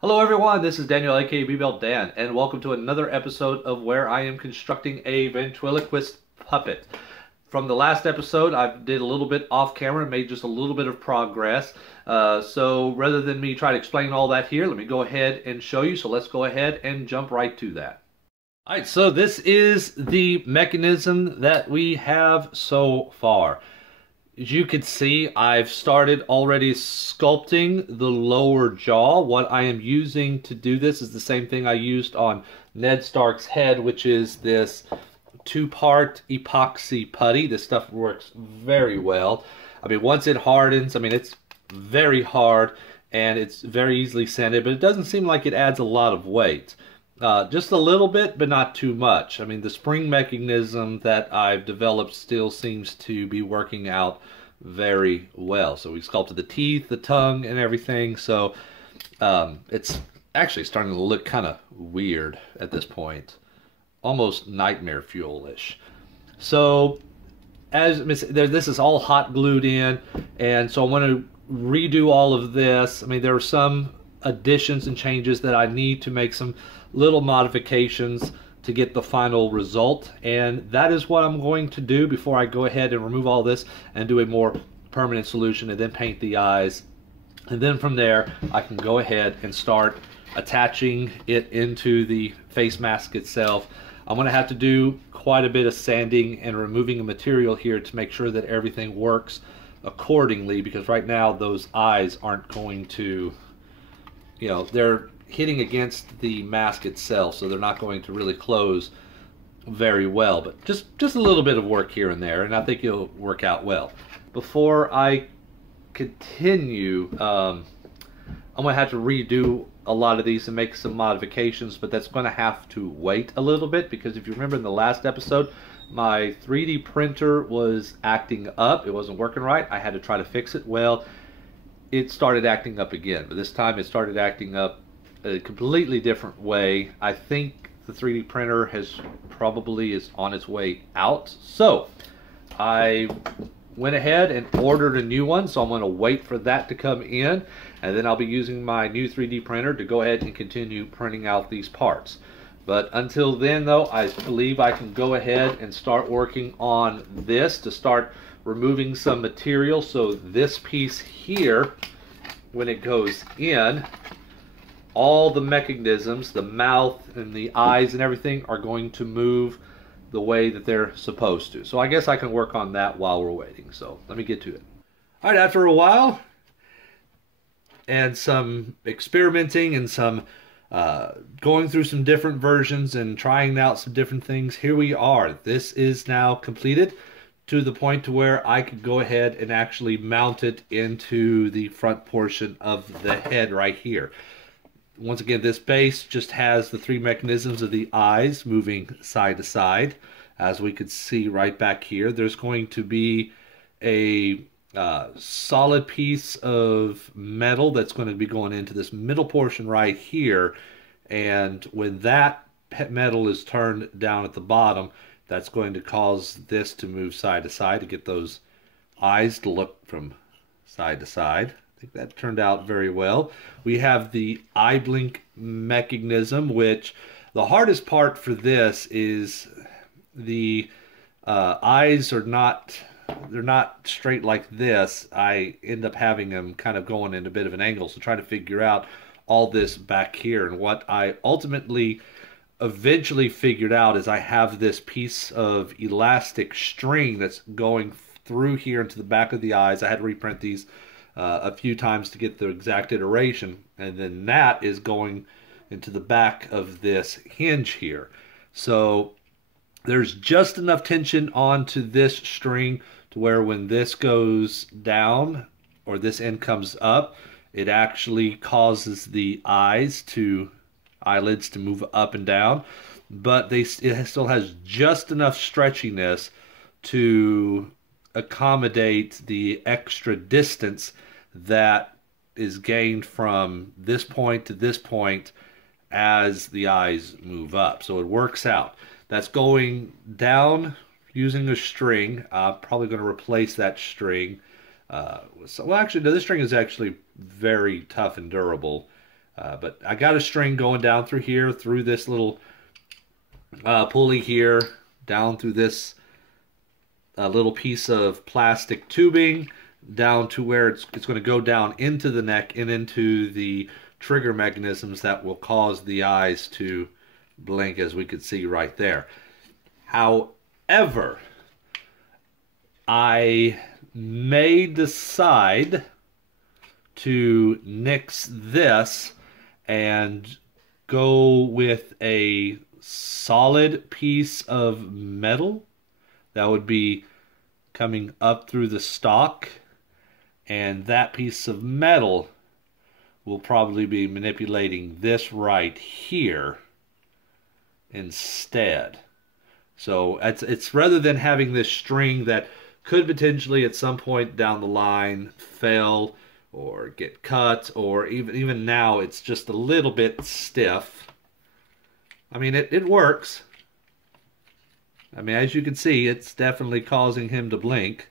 Hello everyone, this is Daniel aka BBL Dan, and welcome to another episode of where I am constructing a ventriloquist puppet. From the last episode, I did a little bit off camera, made just a little bit of progress. So rather than me try to explain all that here, let me go ahead and show you. So let's go ahead and jump right to that. Alright, so this is the mechanism that we have so far. As you can see, I've started already sculpting the lower jaw. What I am using to do this is the same thing I used on Ned Stark's head, which is this two-part epoxy putty. This stuff works very well. I mean, once it hardens, I mean, it's very hard and it's very easily sanded, but it doesn't seem like it adds a lot of weight. Just a little bit, but not too much. I mean, the spring mechanism that I've developed still seems to be working out very well. So we sculpted the teeth, the tongue, and everything. So it's actually starting to look kind of weird at this point. Almost nightmare fuel-ish. So as this is all hot glued in, and so I want to redo all of this. I mean, there are some additions and changes that I need to make, some little modifications to get the final result, and that is what I'm going to do before I go ahead and remove all this and do a more permanent solution and then paint the eyes. And then from there I can go ahead and start attaching it into the face mask itself. I'm going to have to do quite a bit of sanding and removing the material here to make sure that everything works accordingly, because right now those eyes aren't going to, you know, they're hitting against the mask itself, so they're not going to really close very well. But just a little bit of work here and there, and I think it'll work out well. Before I continue, I'm going to have to redo a lot of these and make some modifications, but that's going to have to wait a little bit, because if you remember in the last episode, my 3D printer was acting up. It wasn't working right. I had to try to fix it. Well, it started acting up again, but this time it started acting up a completely different way. I think the 3D printer is on its way out. So I went ahead and ordered a new one, so I'm going to wait for that to come in, and then I'll be using my new 3D printer to go ahead and continue printing out these parts. But until then though, I believe I can go ahead and start working on this to start removing some material. So this piece here, when it goes in, all the mechanisms, the mouth and the eyes and everything, are going to move the way that they're supposed to. So I guess I can work on that while we're waiting. So let me get to it. All right, after a while and some experimenting and some going through some different versions and trying out some different things, here we are. This is now completed to the point to where I could go ahead and actually mount it into the front portion of the head right here. Once again, this base just has the three mechanisms of the eyes moving side to side. As we could see right back here, there's going to be a solid piece of metal that's going to be going into this middle portion right here. And when that metal is turned down at the bottom, that's going to cause this to move side to side to get those eyes to look from side to side. I think that turned out very well. We have the eye blink mechanism, which the hardest part for this is the eyes are not, they're not straight like this. I end up having them kind of going in a bit of an angle, so trying to figure out all this back here. And what I eventually figured out is I have this piece of elastic string that's going through here into the back of the eyes. I had to reprint these a few times to get the exact iteration, and then that is going into the back of this hinge here. So there's just enough tension onto this string to where when this goes down or this end comes up, it actually causes the eyelids to move up and down, but it still has just enough stretchiness to accommodate the extra distance that is gained from this point to this point as the eyes move up. So it works out. That's going down using a string. I'm probably going to replace that string. Well, actually, no, this string is actually very tough and durable. But I got a string going down through here, through this little pulley here, down through this little piece of plastic tubing, down to where it's going to go down into the neck and into the trigger mechanisms that will cause the eyes to blink, as we could see right there. However, I may decide to nix this and go with a solid piece of metal that would be coming up through the stock, and that piece of metal will probably be manipulating this right here instead. So it's rather than having this string that could potentially at some point down the line fail or get cut, or even now it's just a little bit stiff. I mean, it works. I mean, as you can see, it's definitely causing him to blink.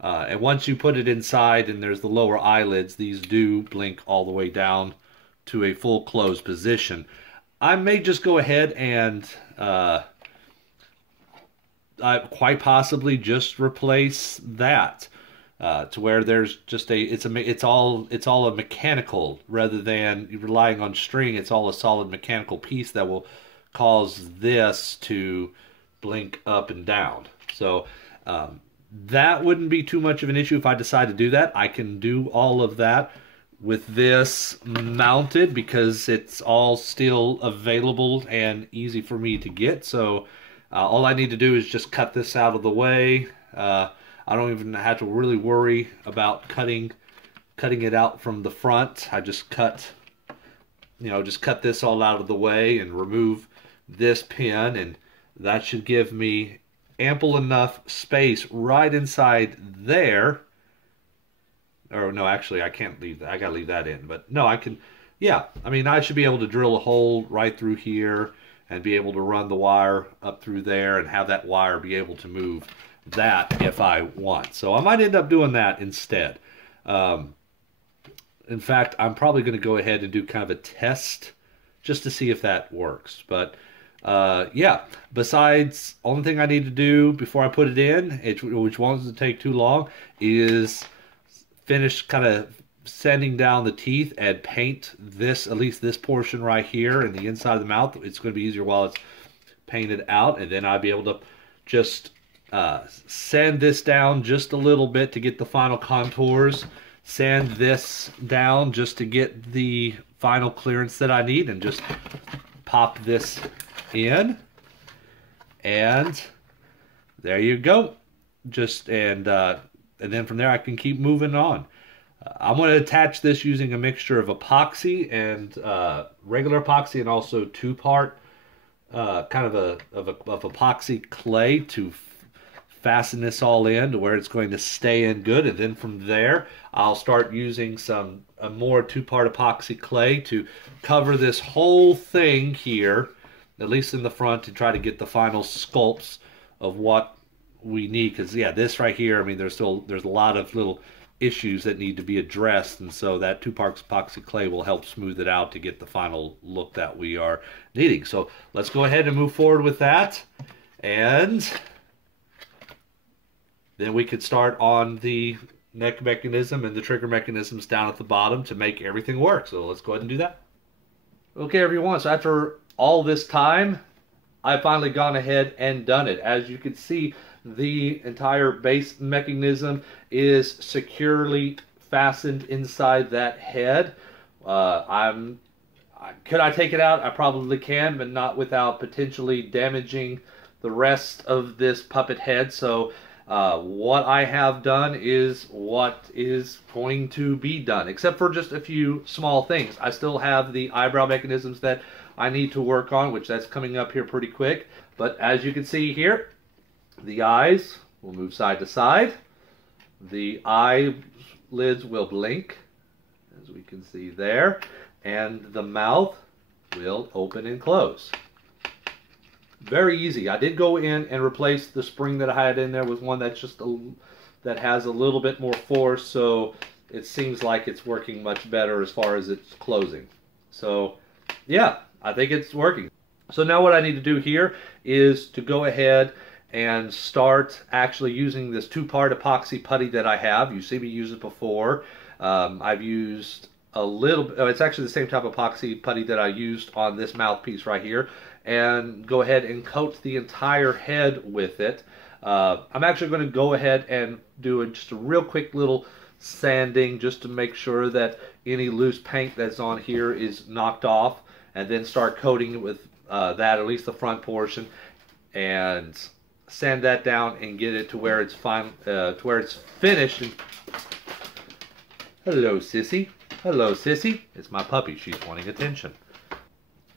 And once you put it inside and there's the lower eyelids, these do blink all the way down to a full closed position. I may just go ahead and quite possibly just replace that to where there's just it's all a mechanical, rather than relying on string. It's all a solid mechanical piece that will cause this to blink up and down. So that wouldn't be too much of an issue if I decide to do that. I can do all of that with this mounted because it's all still available and easy for me to get. So all I need to do is just cut this out of the way. I don't even have to really worry about cutting it out from the front. I just cut this all out of the way and remove this pin, and that should give me ample enough space right inside there. Or no, actually I can't leave that. I gotta leave that in. But no, I can, yeah. I mean, I should be able to drill a hole right through here and be able to run the wire up through there and have that wire be able to move that if I want. So I might end up doing that instead. In fact, I'm probably going to go ahead and do kind of a test just to see if that works. But yeah, besides, only thing I need to do before I put it in, which won't take too long, is finish kind of sanding down the teeth and paint this, at least this portion right here in the inside of the mouth. It's going to be easier while it's painted out, and then I'll be able to just sand this down just a little bit to get the final contours, sand this down just to get the final clearance that I need, and just pop this in, and there you go. And then from there I can keep moving on. I'm going to attach this using a mixture of epoxy and regular epoxy, and also two-part kind of epoxy clay to fasten this all in to where it's going to stay in good. And then from there I'll start using a more two-part epoxy clay to cover this whole thing here, at least in the front, to try to get the final sculpts of what we need. Because yeah, this right here, I mean, there's a lot of little issues that need to be addressed, and so that two-part epoxy clay will help smooth it out to get the final look that we are needing. So let's go ahead and move forward with that, and then we could start on the neck mechanism and the trigger mechanisms down at the bottom to make everything work. So let's go ahead and do that. Okay, everyone, so after all this time, I've finally gone ahead and done it. As you can see, the entire base mechanism is securely fastened inside that head. Could I take it out? I probably can, but not without potentially damaging the rest of this puppet head. So what I have done is what is going to be done, except for just a few small things. I still have the eyebrow mechanisms that I need to work on, which that's coming up here pretty quick. But as you can see here, the eyes will move side to side. The eyelids will blink, as we can see there. And the mouth will open and close. Very easy. I did go in and replace the spring that I had in there with one that's just that has a little bit more force. So it seems like it's working much better as far as it's closing. So yeah, I think it's working. So now what I need to do here is to go ahead and start actually using this two-part epoxy putty that I have. You see me use it before. I've used a little, it's actually the same type of epoxy putty that I used on this mouthpiece right here, and go ahead and coat the entire head with it. I'm actually going to go ahead and do just a real quick little sanding just to make sure that any loose paint that's on here is knocked off, and then start coating it with that, at least the front portion, and sand that down and get it to where it's fine, to where it's finished. And hello, sissy. Hello, sissy. It's my puppy. She's wanting attention.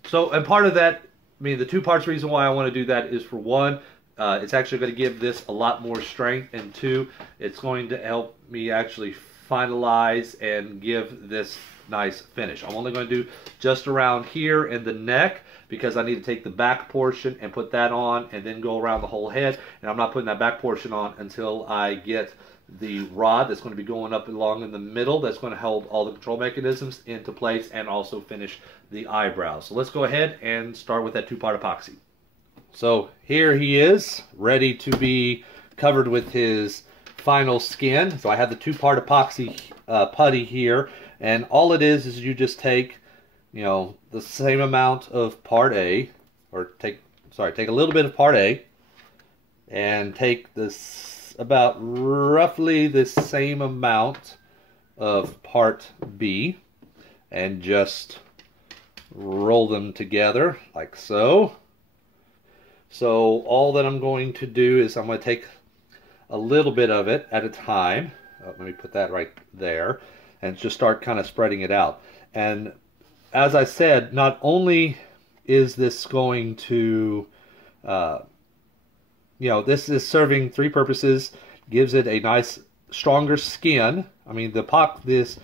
So, and part of that, I mean, the two parts reason why I want to do that is, for one, it's actually going to give this a lot more strength, and two, it's going to help me actually finalize and give this nice finish. I'm only going to do just around here in the neck, because I need to take the back portion and put that on and then go around the whole head, and I'm not putting that back portion on until I get the rod that's going to be going up along in the middle, that's going to hold all the control mechanisms into place and also finish the eyebrows. So let's go ahead and start with that two-part epoxy. So here he is, ready to be covered with his final skin. So I have the two-part epoxy putty here, and all it is you just take, you know, the same amount of part A, or take a little bit of part A, and take this about roughly the same amount of part B, and just roll them together like so. So all that I'm going to do is I'm going to take a little bit of it at a time. Let me put that right there, and just start kind of spreading it out. And as I said, not only is this going to, you know, this is serving three purposes. Gives it a nice, stronger skin. I mean, this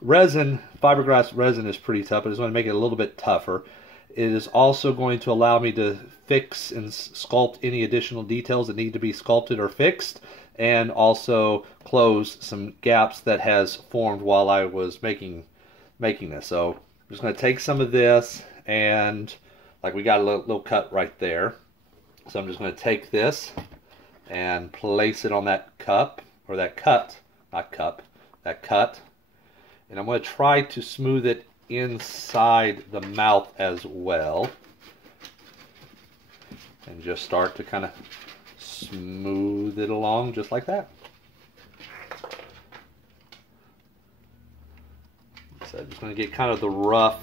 resin, fiberglass resin, is pretty tough, but it's going to make it a little bit tougher. It is also going to allow me to fix and sculpt any additional details that need to be sculpted or fixed, and also close some gaps that has formed while I was making this. So I'm just going to take some of this, and like we got a little cut right there. So I'm just going to take this and place it on that cup, or that cut, not cup, that cut. And I'm going to try to smooth it inside the mouth as well. And just start to kind of smooth it along just like that. So I'm just going to get kind of the rough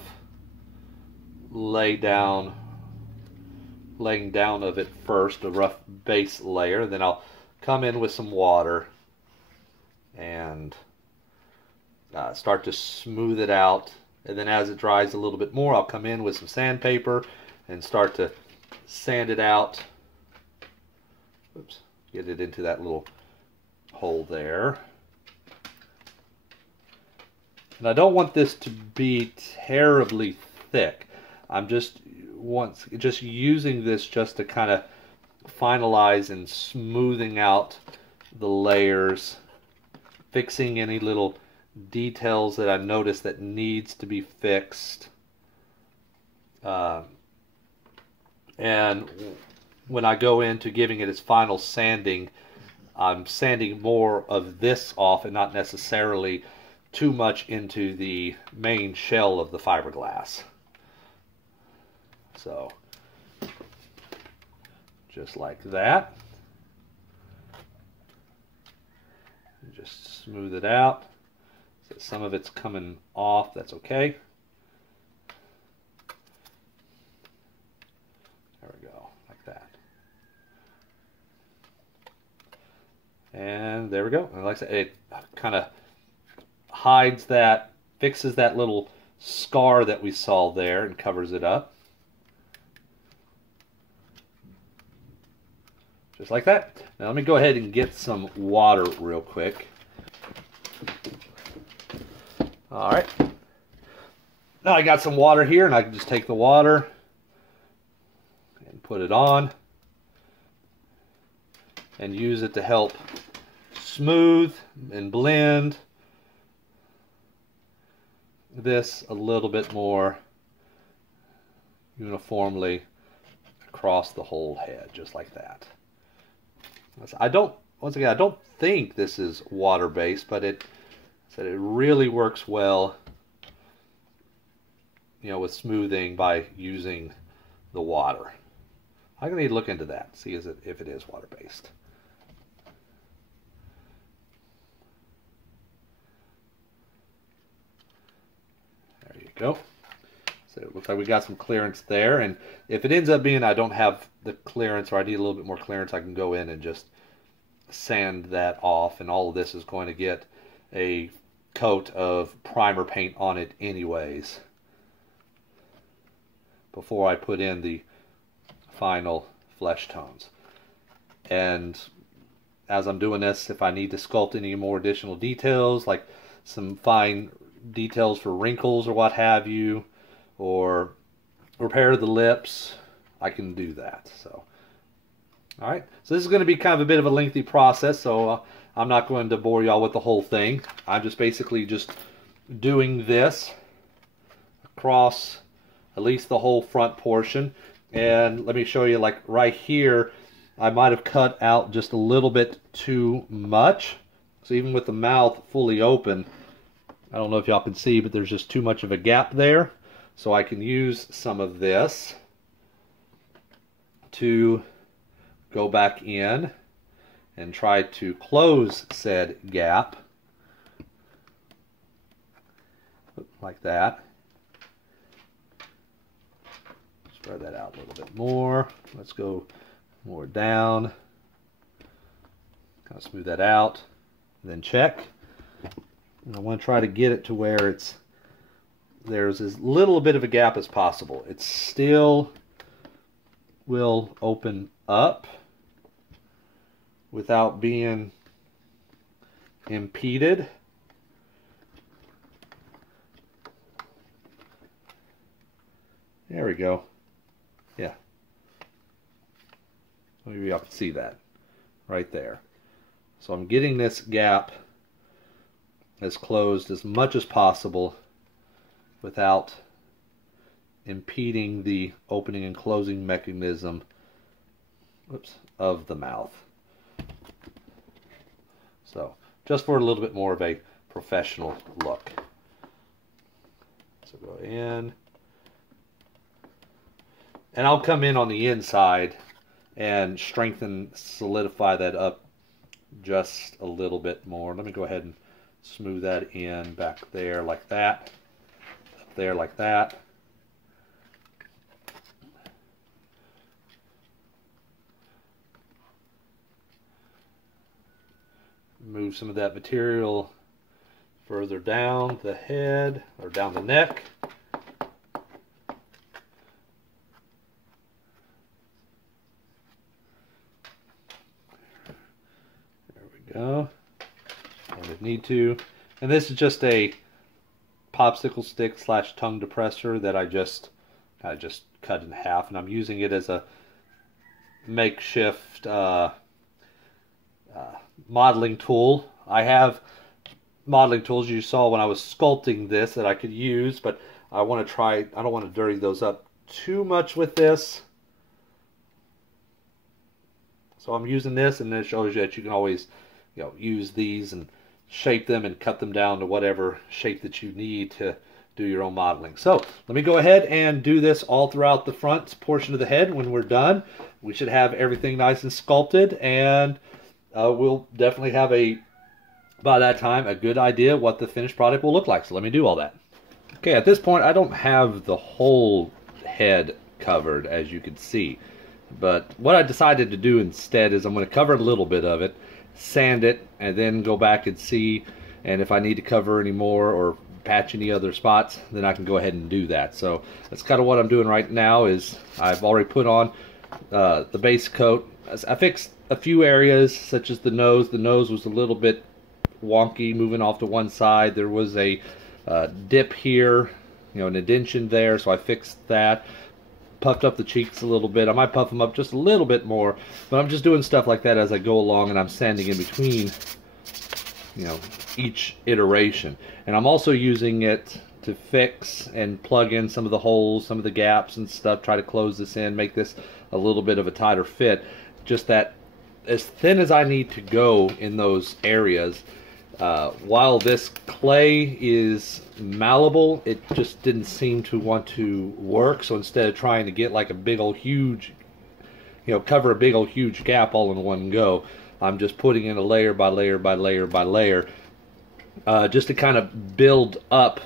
laying down of it first, a rough base layer. Then I'll come in with some water and start to smooth it out. And then as it dries a little bit more, I'll come in with some sandpaper and start to sand it out. Oops, get it into that little hole there. And I don't want this to be terribly thick. I'm just using this just to kind of finalize and smoothing out the layers, fixing any little details that I notice that needs to be fixed. And when I go into giving it its final sanding, I'm sanding more of this off and not necessarily too much into the main shell of the fiberglass. So, just like that. Just smooth it out. So some of it's coming off, that's okay. There we go, like that. And there we go. And like I said, it kind of hides that, fixes that little scar that we saw there and covers it up. Just like that. Now let me go ahead and get some water real quick. Alright. Now I got some water here, and I can just take the water and put it on and use it to help smooth and blend this a little bit more uniformly across the whole head, just like that. Once again, I don't think this is water-based, but it really works well, with smoothing by using the water. I'm gonna need to look into that, see if it is water-based. There you go. So it looks like we got some clearance there, and if it ends up being I don't have the clearance, or I need a little bit more clearance, I can go in and just sand that off, and all of this is going to get a coat of primer paint on it anyways before I put in the final flesh tones. And as I'm doing this, if I need to sculpt any more additional details, like some fine details for wrinkles or what have you, or repair the lips, I can do that. So, all right. So this is going to be kind of a bit of a lengthy process, so I'm not going to bore y'all with the whole thing. I'm just basically just doing this across at least the whole front portion. And let me show you, like right here, I might have cut out just a little bit too much. So even with the mouth fully open, I don't know if y'all can see, but there's just too much of a gap there. So I can use some of this to go back in and try to close said gap. Like that. Spread that out a little bit more. Let's go more down. Kind of smooth that out. And then check. And I want to try to get it to where there's as little bit of a gap as possible. It still will open up without being impeded. There we go. Yeah. Maybe y'all can see that right there. So I'm getting this gap as closed as much as possible without impeding the opening and closing mechanism, of the mouth. So just for a little bit more of a professional look. So go in. And I'll come in on the inside and solidify that up just a little bit more. Let me go ahead and smooth that in back there like that. Up there like that. Move some of that material further down the head or down the neck. Go. And if need to. And this is just a popsicle stick / tongue depressor that I just cut in half, and I'm using it as a makeshift modeling tool. I have modeling tools you saw when I was sculpting this that I could use, but I don't want to dirty those up too much with this. So I'm using this, and it shows you that you can always use these and shape them and cut them down to whatever shape that you need to do your own modeling. So let me go ahead and do this all throughout the front portion of the head. When we're done, we should have everything nice and sculpted, and we'll definitely have by that time, a good idea what the finished product will look like. So let me do all that. Okay, at this point, I don't have the whole head covered, as you can see. But what I decided to do instead is I'm going to cover a little bit of it, sand it, and then go back and see, and if I need to cover any more or patch any other spots, then I can go ahead and do that. So that's kind of what I'm doing right now. Is I've already put on the base coat. I fixed a few areas, such as the nose. The nose was a little bit wonky, moving off to one side. There was a dip here, an indentation there, so I fixed that. Puffed up the cheeks a little bit. I might puff them up just a little bit more, but I'm just doing stuff like that as I go along, and I'm sanding in between, each iteration. And I'm also using it to fix and plug in some of the holes, some of the gaps and stuff, try to close this in, make this a little bit of a tighter fit. Just that as thin as I need to go in those areas. While this clay is malleable, it just didn't seem to want to work. So instead of trying to get like a big old huge, cover a big old huge gap all in one go, I'm just putting in a layer by layer by layer by layer, just to kind of build up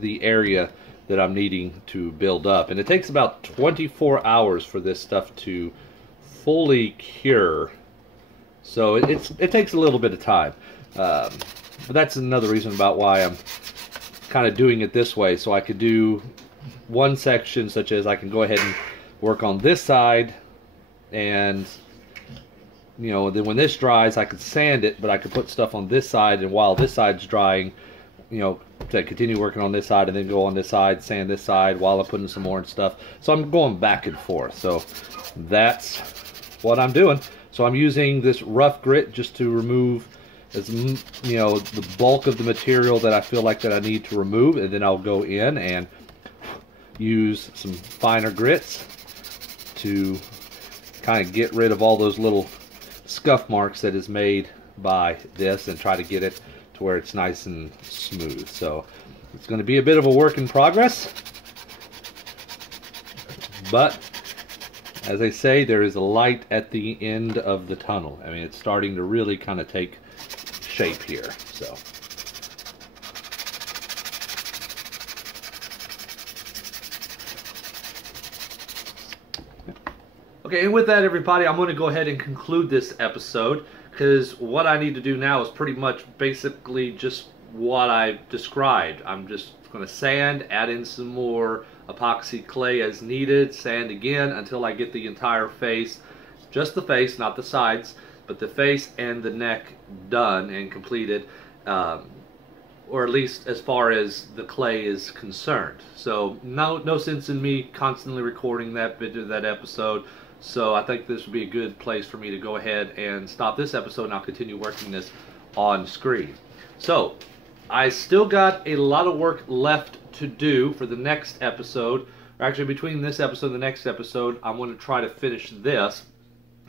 the area that I'm needing to build up. And it takes about 24 hours for this stuff to fully cure. So it takes a little bit of time. But that's another reason about why I'm kind of doing it this way, so I could do one section, such as I can go ahead and work on this side, and then when this dries I could sand it, but I could put stuff on this side, and while this side's drying, to continue working on this side and then go on this side, sand this side while I'm putting some more and stuff. So I'm going back and forth. So that's what I'm doing. So I'm using this rough grit just to remove the bulk of the material that I feel like that I need to remove, and then I'll go in and use some finer grits to kind of get rid of all those little scuff marks that is made by this, and try to get it to where it's nice and smooth. So it's going to be a bit of a work in progress, but as I say, there is a light at the end of the tunnel. I mean, it's starting to really kind of take shape here. So okay, and with that, everybody, I'm going to go ahead and conclude this episode, because what I need to do now is pretty much basically just what I described. I'm just going to sand, add in some more epoxy clay as needed, sand again until I get the entire face, just the face, not the sides, but the face and the neck done and completed, or at least as far as the clay is concerned. So no sense in me constantly recording that bit of that episode. So I think this would be a good place for me to go ahead and stop this episode, and I'll continue working this on screen. So I still got a lot of work left to do for the next episode. Or actually, between this episode and the next episode, I'm going to try to finish this.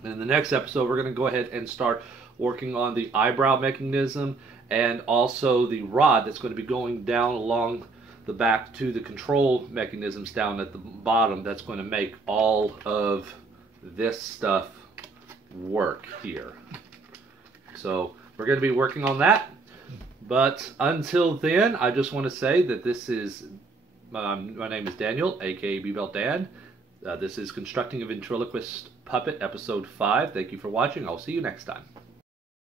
And in the next episode, we're going to go ahead and start working on the eyebrow mechanism, and also the rod that's going to be going down along the back to the control mechanisms down at the bottom. That's going to make all of this stuff work here. So we're going to be working on that. But until then, I just want to say that this is, my name is Daniel, aka B-Belt Dan. This is Constructing a Ventriloquist Puppet, Episode 5. Thank you for watching. I'll see you next time.